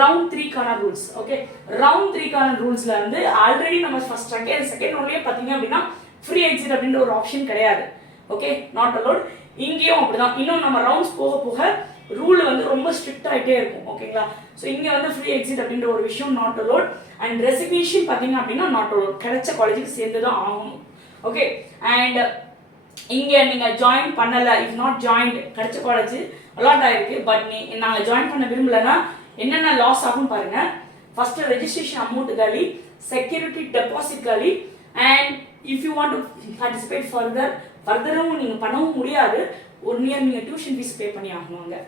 ரவுண்ட் 3க்கான ரூல்ஸ். ஓகே, ரவுண்ட் 3க்கான ரூல்ஸ்ல வந்து ஆல்ரெடி நம்ம ஃபர்ஸ்ட் செகண்ட் ரவுண்ட்லயே பாத்தீங்க அப்படின்னா ஃப்ரீ எக்ஸிட் அப்படின்ற ஒரு ஆப்ஷன் கிடையாது. Okay, not allowed. இங்கேயும் அப்படிதான். இன்னும் நம்ம ரவுண்ட்ஸ் போக போக ரூல் வந்து ரொம்ப ஸ்ட்ரிக்ட் ஆகிட்டே இருக்கும். ஓகேங்களா? ஸோ இங்கே வந்து ஃப்ரீ எக்ஸிட் அப்படின்ற ஒரு விஷயம் நாட் அலோட். அண்ட் ரெசிக்னேஷன் பார்த்தீங்க அப்படின்னா நாட் அலோட், கிடைச்ச காலேஜுக்கு சேர்ந்து தான் ஆகணும். ஓகே, அண்ட் இங்கே நீங்கள் ஜாயின் பண்ணலை, இஃப் நாட் ஜாயின்ட், கிடைச்ச காலேஜ் அலாட் ஆயிருக்கு, பட் நாங்கள் ஜாயின் பண்ண விரும்பலைன்னா என்னென்ன லாஸ் ஆகும் பாருங்க. ஃபர்ஸ்ட் ரெஜிஸ்ட்ரேஷன் அமௌண்ட் காலி, செக்யூரிட்டி டெபாசிட் காலி, and if you want to participate ஃபர்தரும் நீங்கள் பண்ணவும் முடியாது. 1 year நீங்கள் டியூஷன் ஃபீஸ் பே பண்ணி ஆகணுங்க.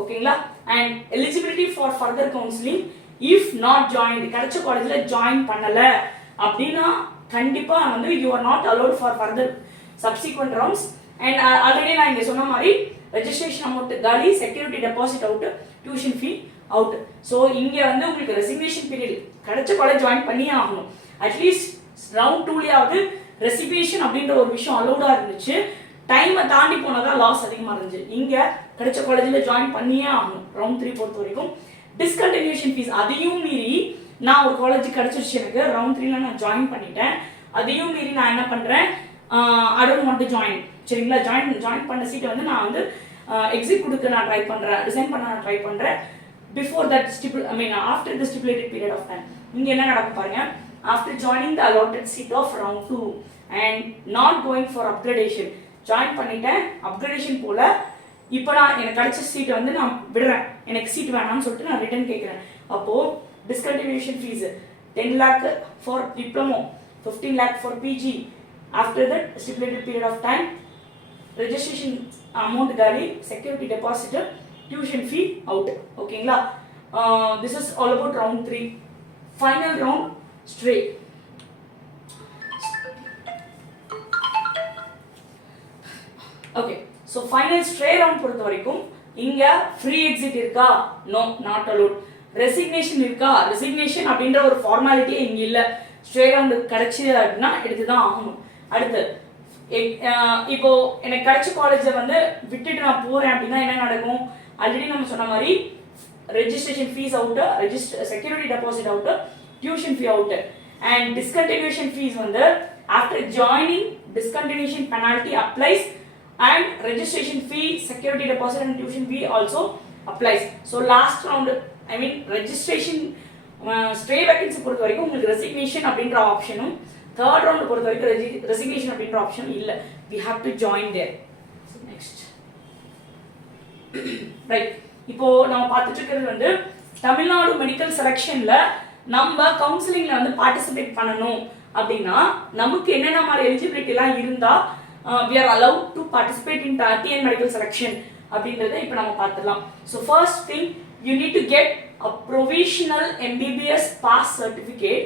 ஓகேங்களா? And eligibility for further counselling if not join, கிடைச்ச காலேஜில் ஜாயின் பண்ணலை அப்படின்னா கண்டிப்பா வந்து you are not allowed for further subsequent rounds. And already நான் இங்கே சொன்ன மாதிரி ரெஜிஸ்ட்ரேஷன் அமௌண்ட் காலி, security deposit out, tuition fee out. So இங்கே வந்து உங்களுக்கு ரெசிக்னேஷன் பீரியட் கிடைச்ச காலேஜ் ஜாயின் பண்ணியே ஆகணும். அட்லீஸ்ட் ரவுண்ட் 2லயாவது ரெசிக்னேஷன் அப்படின்ற ஒரு விஷயம் அலோடா இருந்துச்சு. டைமை தாண்டி போனதான் லாஸ் அதிகமாக இருந்துச்சு. இங்கே கிடைச்ச காலேஜில் ஜாயின் பண்ணியே ஆகணும். ரவுண்ட் 3 பொறுத்த வரைக்கும் டிஸ்கண்டினியூஷன் ஃபீஸ் அதையும் மீறி நான் ஒரு காலேஜ் கிடைச்சிருச்சு, எனக்கு ரவுண்ட் 3ல நான் ஜாயின் பண்ணிட்டேன், அதையும் மீறி நான் என்ன பண்ணுறேன், I don't want to join. சரிங்களா? ஜாயின் பண்ண சீட்டை வந்து நான் வந்து எக்ஸிட் கொடுக்க நான் ட்ரை பண்ணுறேன், ரிசைன் பண்ண நான் ட்ரை பண்ணுறேன் before that after the stipulated period of time. இங்கே என்ன நடக்கும் பாருங்க. After joining the allotted seat of round 2 and not going for upgradation, join பண்ணிட்டேன், அப்கிரேடேஷன் போல, இப்போ நான் எனக்கு கிடைச்ச சீட்டை வந்து நான் விடுறேன், எனக்கு சீட் வேணாம்னு சொல்லிட்டு நான் ரிட்டர்ன் கேட்குறேன். அப்போது discontinuation fees 10 lakh for diploma, 15 lakh for PG. After that stipulated period of time registration amount காலி, security deposit, tuition fee out. ஓகேங்களா? This is all about round 3. Final round stray. Okay, so final stray round பொறுத்த வரைக்கும் இங்க free exit இருக்கா? No, not allowed. Resignation இருக்கா? Resignation அப்படின்ற ஒரு ஃபார்மாலிட்டியே இங்க இல்ல. ஸ்ட்ரே ரவுண்ட் கிடைச்சி அப்படின்னா எடுத்துதான் ஆகணும். அடுத்து இப்போ எனக்கு கிடைச்ச காலேஜை வந்து விட்டுட்டு நான் போறேன் அப்படின்னா என்ன நடக்கும்? ஆல்ரெடி நம்ம சொன்ன மாதிரி registration fees out, security deposit out, tuition fee out, and discontinuation fees வந்து after joining discontinuation penalty applies and registration fee, security deposit and tuition fee also applies. So last round I mean registration stray vacancy பொறுத்த வரைக்கும் உங்களுக்கு resignation அப்படின்ற ஆப்ஷனும் third round பொறுத்த வரைக்கும் resignation அப்படின்ற option இல்ல. We have to join there. So next right, இப்போ நம்ம பார்த்துட்டு இருக்கிறது வந்து தமிழ்நாடு மெடிக்கல் செலக்ஷன்ல நம்ம கவுன்சிலிங்ல வந்து பார்ட்டிசிபேட் பண்ணணும் அப்படின்னா நமக்கு என்னென்ன மாதிரி எலிஜிபிலிட்டி எல்லாம் இருந்தா we are allowed to participate in TN medical selection அப்படின்றத இப்போ நம்ம பார்த்துடலாம். So first thing, you need to get a provisional MBBS pass certificate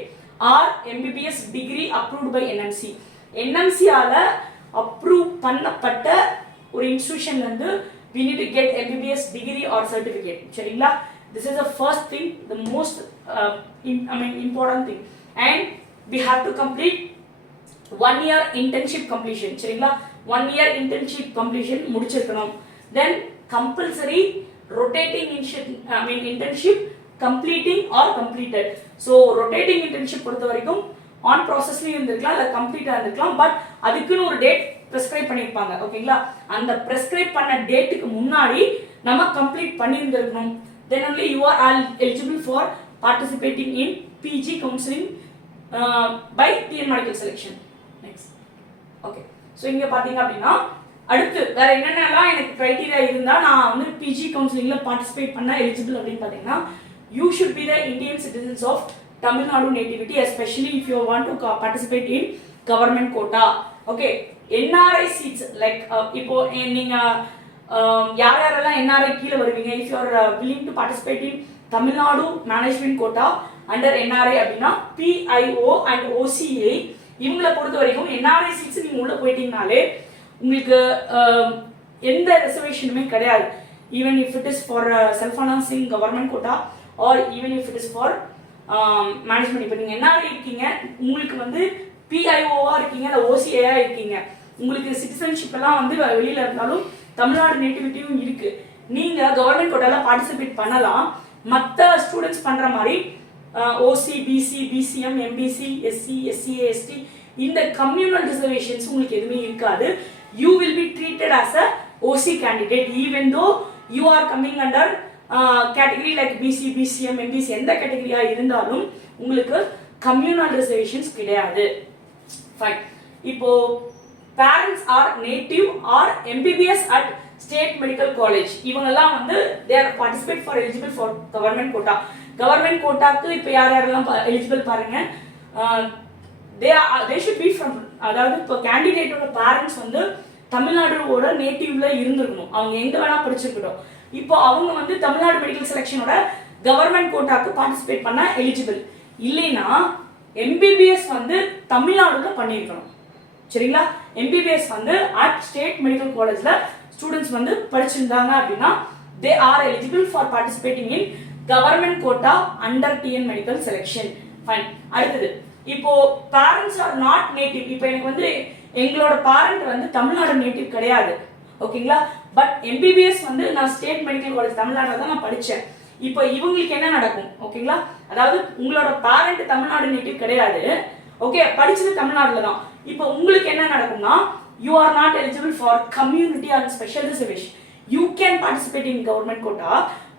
or MBBS degree approved by NMC. NMC ஆல அப்ரூவ் பண்ணப்பட்ட ஒரு இன்ஸ்டிடியூஷன்ல இருந்து we need to get MBBS degree or certificate. சரிங்களா? This is the first thing, the most important thing, and we have to complete 1 year internship completion. சரிங்களா? 1 year internship completion முடிச்சிருக்கணும். Then compulsory rotating internship completing or completed. So rotating internship பொறுத்த வரைக்கும் on ப்ராசஸ்லயும் இருந்திருக்கலாம் இல்ல கம்ப்ளீட்டா இருந்திருக்கலாம், but அதுக்குன்னு ஒரு டேட் பிரெஸ்கிரைப் பண்ணிருப்பாங்க. ஓகேங்களா? அந்த பிரெஸ்கிரைப் பண்ண டேட்டுக்கு முன்னாடி நம்ம complete பண்ணியிருந்திருக்கணும். Then only you are eligible for participating in PG counseling by TN medical selection. Next. Okay. So இங்க பாத்தீங்க அப்படின்னா அடுத்து வேற என்னென்னலாம் எனக்கு கிரைட்டீரியா இருந்தா நான் வந்து பிஜி கவுன்சிலிங்ல பார்ட்டிசிபேட் பண்ண எலிஜிபிள் அப்படின்னு பாத்தீங்கன்னா, you should be the Indian citizens of Tamil Nadu nativity, especially if you want to participate in government quota. Okay, NRI seats like இப்போ நீங்க யார் யாரெல்லாம் NRI கீழ வருவீங்க, if you are willing to participate in Tamil Nadu management quota under NRI அப்படின்னா PIO and OCA இவங்களை பொறுத்த வரைக்கும் NRI seats நீங்க உள்ள போயிட்டீங்கனாலே உங்களுக்கு எந்த ரிசர்வேஷனுமே கிடையாது. even if it is for self announcing government quota or even if it is for management. இப்போ நீங்க NRI இருக்கீங்க, உங்களுக்கு வந்து PIO-வா இருக்கீங்க இல்ல OCA-ஆ இருக்கீங்க, உங்களுக்கு சிட்டிசன்ஷிப் எல்லாம் வந்து வெளியில இருந்தாலும் தமிழ்நாடு நேட்டிவிட்டியும் இருக்கு, நீங்க கவர்மெண்ட் கோட்டால பார்ட்டிசிபேட் பண்ணலாம். மற்ற ஸ்டூடெண்ட்ஸ் பண்ற மாதிரி OC, BC, BCM, MBC, SC, SCA, ST இந்த கம்யூனல் ரிசர்வேஷன்ஸ் உங்களுக்கு எதுவுமே இருக்காது. You will be treated as a OC candidate even though you are coming under category like BC, BCM, MBC எந்த கேட்டகரியா இருந்தாலும் உங்களுக்கு கம்யூனல் ரிசர்வேஷன்ஸ் கிடையாது. ஃபைன். இப்போ parents are native or MBBS at state medical college இவங்கெல்லாம் வந்து they are participate for eligible for government quota. government quotaக்கு இப்போ யார் யாரெல்லாம் eligible பாருங்க, they should be from, அதாவது இப்போ கேண்டிடேட்டோட பேரண்ட்ஸ் வந்து தமிழ்நாடுவோட நேட்டிவ்ல இருந்திருக்கணும், அவங்க எங்க வேணா படிச்சிருக்கட்டும். இப்போ அவங்க வந்து தமிழ்நாடு மெடிக்கல் செலக்ஷனோட கவர்மெண்ட் கோட்டாக்கு பார்ட்டிசிபேட் பண்ண எலிஜிபிள். இல்லைன்னா MBBS வந்து தமிழ்நாடுல பண்ணியிருக்கணும். சரிங்களா? MBBS வந்து at ஸ்டேட் மெடிக்கல் காலேஜ்ல ஸ்டூடெண்ட்ஸ் வந்து படிச்சிருந்தாங்க அப்படின்னா they are eligible for participating in government quota under TN medical selection. fine. அடுத்தது இப்போ parents are not native. இப்போ எனக்கு வந்து எங்களோட parent வந்து தமிழ்நாடு நேட்டிவ் கிடையாது. ஓகேங்களா? பட் MBBS வந்து நான் ஸ்டேட் மெடிக்கல் காலேஜ் தமிழ்நாடுல தான் நான் படிச்சேன். இப்போ இவங்களுக்கு என்ன நடக்கும்? ஓகேங்களா? அதாவது உங்களோட parent தமிழ்நாடு நேட்டிவ் கிடையாது, ஓகே, படிச்சது தமிழ்நாடுல தான். இப்போ உங்களுக்கு என்ன நடக்கும்னா, you are not eligible for community or special reservation. You can participate in government quota,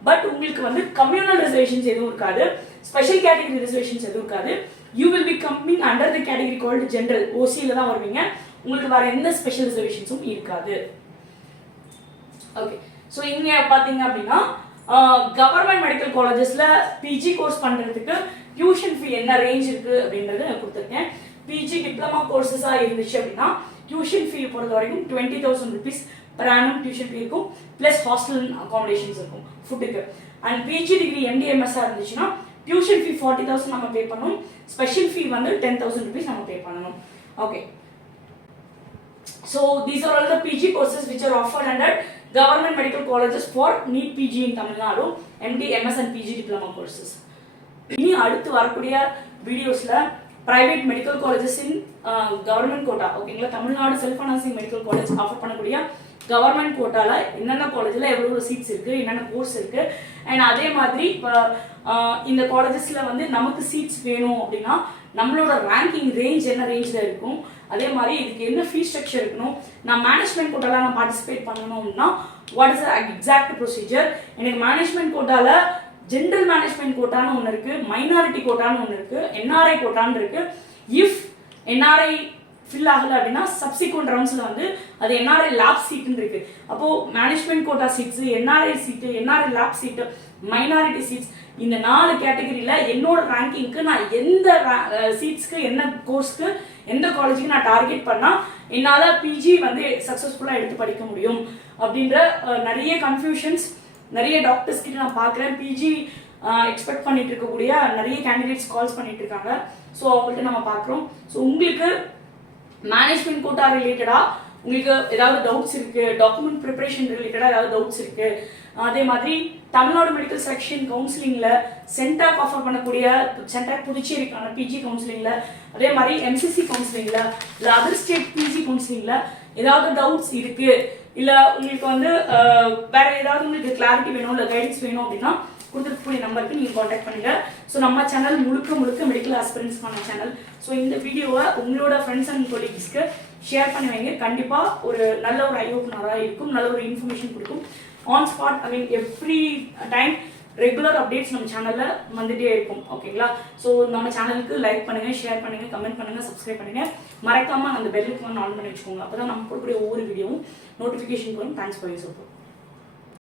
but உங்களுக்கு வந்து communal reservations எதுவும் இருக்காது, special category reservations எதுவும் இருக்காது. You will be coming under the category called general, OC ல தான் வருவீங்க, உங்களுக்கு வேற எந்த special reservationsம் இருக்காது. ஓகே, ஸோ இங்க பாத்தீங்க அப்படின்னா கவர்மெண்ட் மெடிக்கல் காலேஜஸ்ல பிஜி கோர்ஸ் பண்றதுக்கு டியூஷன் ஃபீ என்ன ரேஞ்ச் இருக்கு அப்படின்றது நான் கொடுத்துருக்கேன். பிஜி டிப்ளமா கோர்சஸா இருந்துச்சு அப்படின்னா டியூஷன் ஃபீ பொறுத்த வரைக்கும் 20,000 rupees per annum tuition fee இருக்கும், பிளஸ் ஹாஸ்டல் அகாமடேஷன்ஸ் இருக்கும் ஃபுட்டுக்கு. அண்ட் பிஜி டிகிரி MD/MSஆ இருந்துச்சுன்னா டியூஷன் ஃபீ 40,000 நம்ம பே பண்ணணும், ஸ்பெஷல் ஃபீ வந்து 10,000 rupees நம்ம பே பண்ணணும். Okay, so these are all the PG courses which are offered under government medical colleges for NEET PG in Tamil Nadu, MD, MS and PG diploma courses. இனி அடுத்து வரக்கூடிய வீடியோஸ்ல private medical colleges in government quota, ஓகேங்களா, Tamil Nadu self financing medical college offer பண்ணக்கூடிய government கோட்டால என்னென்ன காலேஜ்ல எவ்வளவு சீட்ஸ் இருக்கு, என்னென்ன கோர்ஸ் இருக்கு, அண்ட் அதே மாதிரி இப்போ இந்த காலேஜஸ்ல வந்து நமக்கு சீட்ஸ் வேணும் அப்படின்னா நம்மளோட ரேங்கிங் ரேஞ்ச் என்ன ரேஞ்சில் இருக்கும், அதே மாதிரி இதுக்கு என்ன ஃபீஸ் ஸ்ட்ரக்சர் இருக்கணும், நான் மேனேஜ்மெண்ட் கோட்டாவில் நான் பார்ட்டிசிபேட் பண்ணணும் அப்படின்னா வாட் இஸ் எக்ஸாக்ட் ப்ரொசீஜர், எனக்கு மேனேஜ்மெண்ட் கோட்டாவில் ஜென்ரல் மேனேஜ்மெண்ட் கோட்டான்னு ஒன்று இருக்குது, மைனாரிட்டி கோட்டான்னு ஒன்று இருக்குது, என்ஆர்ஐ கோட்டான்னு இருக்குது. இஃப் என்ஆர்ஐ ஃபில் ஆகலை அப்படின்னா சப்சிக்வெண்ட் ரவுண்ட்ஸில் வந்து அது என்ஆர்ஐ லேப் சீட்டுன்னு இருக்குது. அப்போது மேனேஜ்மெண்ட் கோட்டா சீட்ஸு, என்ஆர்ஐ சீட்டு, என்ஆர்ஐ லேப் சீட்டு, மைனாரிட்டி சீட்ஸ், இந்த 4 கேட்டகரியில் என்னோட ரேங்கிங்க்கு நான் எந்த சீட்ஸ்க்கு என்ன கோர்ஸ்க்கு எந்த காலேஜுக்கு நான் டார்கெட் பண்ணால் என்னால் பிஜி வந்து சக்ஸஸ்ஃபுல்லாக எடுத்து படிக்க முடியும் அப்படின்ற நிறைய கன்ஃபியூஷன்ஸ் நிறைய டாக்டர்ஸ் கிட்ட நான் பார்க்குறேன். பிஜி எக்ஸ்பெக்ட் பண்ணிட்டு இருக்கக்கூடிய நிறைய கேண்டிடேட்ஸ் கால்ஸ் பண்ணிட்டு இருக்காங்க. ஸோ அவங்கள்ட்ட நம்ம பார்க்குறோம். ஸோ உங்களுக்கு மேனேஜ்மெண்ட் கோட்டா ரிலேட்டடாக உங்களுக்கு ஏதாவது டவுட்ஸ் இருக்குது, டாக்குமெண்ட் ப்ரிப்பரேஷன் ரிலேட்டடாக ஏதாவது டவுட்ஸ் இருக்குது, அதே மாதிரி தமிழ்நாடு மெடிக்கல் செலெக்ஷன் கவுன்சிலிங்கில் சென்டாக் ஆஃபர் பண்ணக்கூடிய சென்டாக் புதுச்சேரிக்கான பிஜி கவுன்சிலிங்கில், அதே மாதிரி எம்சிசி கவுன்சிலிங்கில், இல்லை அதர் ஸ்டேட் பிஜி கவுன்சிலிங்கில் ஏதாவது டவுட்ஸ் இருக்குது, இல்லை உங்களுக்கு வந்து வேறு ஏதாவது உங்களுக்கு கிளாரிட்டி வேணும், இல்லை கைடன்ஸ் வேணும் அப்படின்னா கொடுத்துருக்கக்கூடிய நம்பருக்கு நீங்கள் காண்டாக்ட் பண்ணுங்கள். ஸோ நம்ம சேனல் முழுக்க மெடிக்கல் ஆஸ்பிரன்ஸ்க்கான சேனல். ஸோ இந்த வீடியோவை உங்களோட ஃப்ரெண்ட்ஸ் அண்ட் கொலீக்ஸ்க்கு ஷேர் பண்ணி வைங்க. கண்டிப்பாக ஒரு நல்ல ஒரு ஐ ஓப்பனராக இருக்கும், நல்ல ஒரு இன்ஃபர்மேஷன் கொடுக்கும். On spot every time regular updates நம்ம சேனலில் வந்துகிட்டே இருக்கும். ஓகேங்களா? ஸோ நம்ம சேனலுக்கு லைக் பண்ணுங்கள், ஷேர் பண்ணுங்கள், கமெண்ட் பண்ணுங்கள், சப்ஸ்கிரைப் பண்ணுங்கள். மறக்காமல் அந்த பெல்லுக்கு ஆன் பண்ணி வச்சுக்கோங்க. அப்போ தான் நம்ம போடக்கூடிய ஒவ்வொரு வீடியோவும் நோட்டிஃபிகேஷன் வரும். Thanks for your support.